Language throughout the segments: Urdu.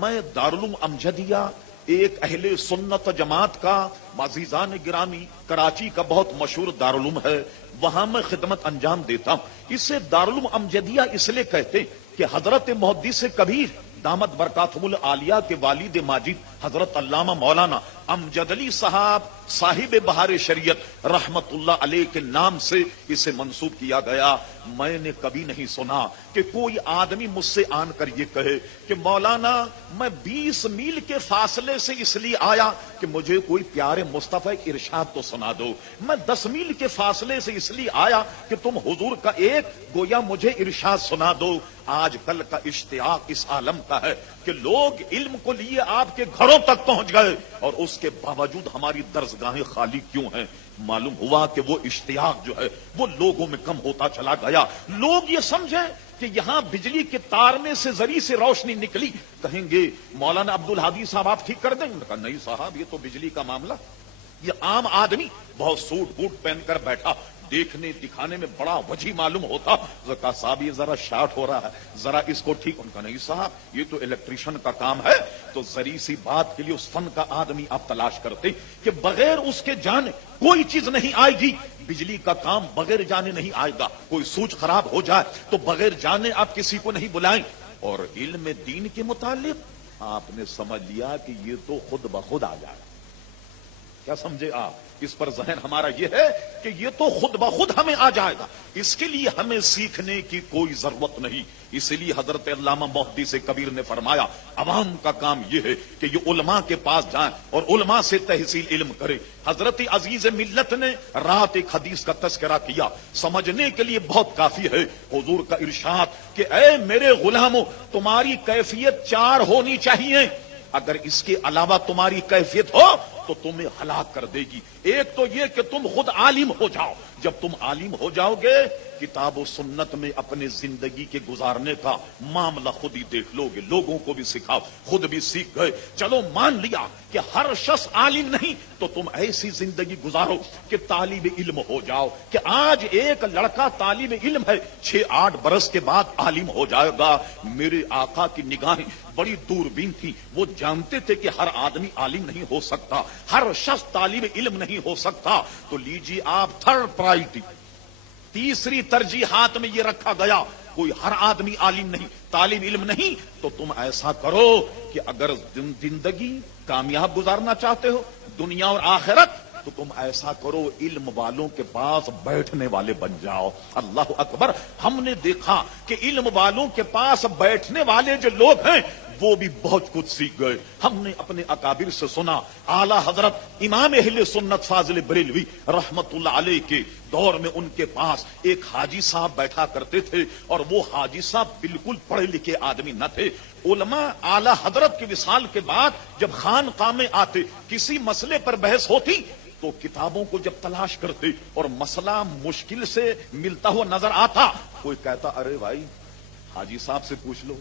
میں دارالعلوم امجدیہ ایک اہل سنت جماعت کا عزیزان گرامی کراچی کا بہت مشہور دارالعلوم ہے، وہاں میں خدمت انجام دیتا ہوں۔ اسے دارالعلوم امجدیہ اس لیے کہتے ہیں کہ حضرت محدث کبیر دامت برکاتہم العالیہ کے والد ماجد حضرت علامہ مولانا امجد علی صاحب بہار شریعت رحمت اللہ علیہ کے نام سے اسے منسوب کیا گیا۔ میں نے کبھی نہیں سنا کہ کوئی آدمی مجھ سے آن کر یہ کہے کہ مولانا میں 20 میل کے فاصلے سے اس لیے آیا کہ مجھے کوئی پیارے مصطفیٰ کی ارشاد تو سنا دو، میں 10 میل کے فاصلے سے اس لیے آیا کہ تم حضور کا ایک گویا مجھے ارشاد سنا دو۔ آج کل کا اشتیاق اس عالم کا ہے کہ لوگ علم کو لیے آپ کے گھروں تک پہنچ گئے، اور اس کے باوجود ہماری درسگاہیں خالی کیوں ہیں؟ معلوم ہوا کہ وہ اشتیاق جو ہے وہ لوگوں میں کم ہوتا چلا گیا۔ لوگ یہ سمجھیں کہ یہاں بجلی کے تار میں سے ذریعے سے روشنی نکلی، کہیں گے مولانا عبدالہادی صاحب آپ ٹھیک کر دیں گے؟ کہا نہیں صاحب، یہ تو بجلی کا معاملہ، یہ عام آدمی بہت سوٹ بوٹ پہن کر بیٹھا دیکھنے دکھانے میں بڑا وجی معلوم ہوتا، کہا صاحب یہ ذرا شارٹ ہو رہا ہے، ذرا اس کو ٹھیک، ان کا نہیں صاحب یہ تو الیکٹریشین کا کام ہے۔ تو ذری سی بات کے لیے اس فن کا آدمی آپ تلاش کرتے کہ بغیر اس کے جانے کوئی چیز نہیں آئے گی۔ بجلی کا کام بغیر جانے نہیں آئے گا، کوئی سوئچ خراب ہو جائے تو بغیر جانے آپ کسی کو نہیں بلائیں۔ اور علم دین کے متعلق آپ نے سمجھ لیا کہ یہ تو خود بخود آ جائے، کیا سمجھے آپ؟ اس پر ذہن ہمارا یہ ہے کہ یہ تو خود بخود ہمیں آ جائے گا، اس کے لیے ہمیں سیکھنے کی کوئی ضرورت نہیں۔ اس لیے حضرت علامہ محدث کبیر نے فرمایا عوام کا کام یہ ہے کہ یہ علماء کے پاس جائیں اور علماء سے تحصیل علم کرے۔ حضرت عزیز ملت نے رات ایک حدیث کا تذکرہ کیا، سمجھنے کے لیے بہت کافی ہے۔ حضور کا ارشاد کہ اے میرے غلاموں، تمہاری کیفیت 4 ہونی چاہیے، اگر اس کے علاوہ تمہاری کیفیت ہو تو تمہیں ہلاک کر دے گی۔ ایک تو یہ کہ تم خود عالم ہو جاؤ، جب تم عالم ہو جاؤ گے کتاب و سنت میں اپنے زندگی کے گزارنے کا معاملہ خود ہی دیکھ لو گے، لوگوں کو بھی سکھاؤ، خود بھی سیکھ گئے۔ چلو مان لیا کہ ہر شخص عالم نہیں، تو تم ایسی زندگی گزارو کہ طالب علم ہو جاؤ، کہ آج ایک لڑکا طالب علم ہے 6-8 برس کے بعد عالم ہو جائے گا۔ میرے آقا کی نگاہیں بڑی دوربین تھی، وہ جانتے تھے کہ ہر آدمی عالم نہیں ہو سکتا، ہر شخص طالب علم نہیں ہو سکتا۔ تو لیجیے آپ تھرڈ پرائرٹی، تیسری ترجیحات میں یہ رکھا گیا، کوئی ہر آدمی عالم نہیں، طالب علم نہیں، تو تم ایسا کرو کہ اگر زندگی کامیاب گزارنا چاہتے ہو دنیا اور آخرت، تو تم ایسا کرو علم والوں کے پاس بیٹھنے والے بن جاؤ۔ اللہ اکبر، ہم نے دیکھا کہ علم والوں کے پاس بیٹھنے والے جو لوگ ہیں وہ بھی بہت کچھ سیکھ گئے۔ ہم نے اپنے اکابر سے سنا، اعلی حضرت امام اہل سنت فاضل بریلوی رحمت اللہ علیہ کے دور میں ان کے پاس ایک حاجی صاحب بیٹھا کرتے تھے، اور وہ حاجی صاحب بالکل پڑھے لکھے آدمی نہ تھے۔ علماء اعلی حضرت کے وصال کے بعد جب خانقاہ میں آتے، کسی مسئلے پر بحث ہوتی تو کتابوں کو جب تلاش کرتے اور مسئلہ مشکل سے ملتا ہوا نظر آتا، کوئی کہتا ارے بھائی حاجی صاحب سے پوچھ لو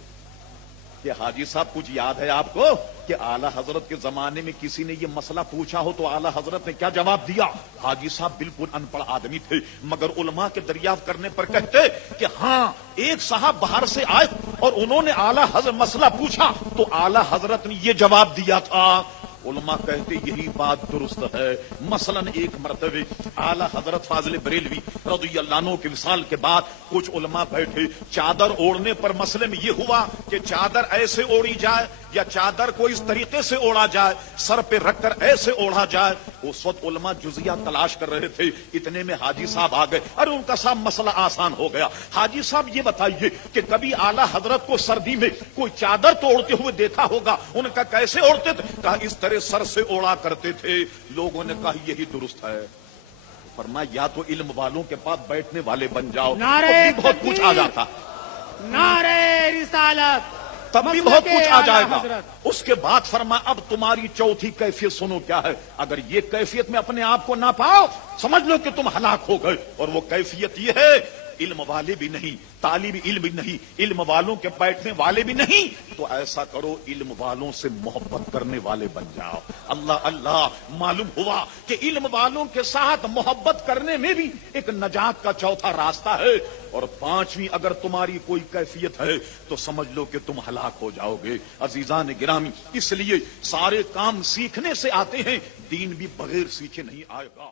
کہ حاجی صاحب کچھ یاد ہے آپ کو کہ اعلی حضرت کے زمانے میں کسی نے یہ مسئلہ پوچھا ہو تو اعلی حضرت نے کیا جواب دیا؟ حاجی صاحب بالکل ان پڑھ آدمی تھے، مگر علماء کے دریافت کرنے پر کہتے کہ ہاں ایک صاحب باہر سے آئے اور انہوں نے اعلی حضرت مسئلہ پوچھا تو اعلی حضرت نے یہ جواب دیا تھا۔ علماء کہتے یہی بات درست ہے۔ مثلا ایک مرتبہ اعلی حضرت فاضل بریلوی رضی اللہ عنہ کے وصال کے بعد کچھ علماء بیٹھے، چادر اوڑھنے پر مسئلے میں یہ ہوا کہ چادر ایسے اوڑھی جائے یا چادر کو اس طریقے سے اوڑھا جائے، سر پہ رکھ کر ایسے اوڑھا جائے۔ اس وقت علماء جزیہ تلاش کر رہے تھے، اتنے میں حاجی صاحب آ گئے، ارے ان کا صاحب مسئلہ آسان ہو گیا۔ حاجی صاحب یہ بتائیے کہ کبھی اعلی حضرت کو سردی میں کوئی چادر تو اوڑھتے ہوئے دیکھا ہوگا، ان کا کیسے اوڑھتے تھے؟ کہا اس طرح سر سے اوڑھا کرتے تھے۔ لوگوں نے کہا یہی درست ہے۔ فرمایا یا تو علم والوں کے پاس بیٹھنے والے بن جاؤ، نعرہ بہت کچھ آ جاتا، نعرہ رسالت، تب بھی بہت کچھ آ جائے گا۔ اس کے بعد فرمایا اب تمہاری چوتھی کیفیت سنو کیا ہے، اگر یہ کیفیت میں اپنے آپ کو نہ پاؤ سمجھ لو کہ تم ہلاک ہو گئے، اور وہ کیفیت یہ ہے علم والے بھی نہیں، طالب علم بھی نہیں، علم والوں کے بیٹھنے والے بھی نہیں، تو ایسا کرو علم والوں سے محبت کرنے والے بن جاؤ۔ اللہ اللہ، معلوم ہوا کہ علم والوں کے ساتھ محبت کرنے میں بھی ایک نجات کا چوتھا راستہ ہے، اور پانچویں اگر تمہاری کوئی کیفیت ہے تو سمجھ لو کہ تم ہلاک ہو جاؤ گے۔ عزیزان گرامی، اس لیے سارے کام سیکھنے سے آتے ہیں، دین بھی بغیر سیکھے نہیں آئے گا۔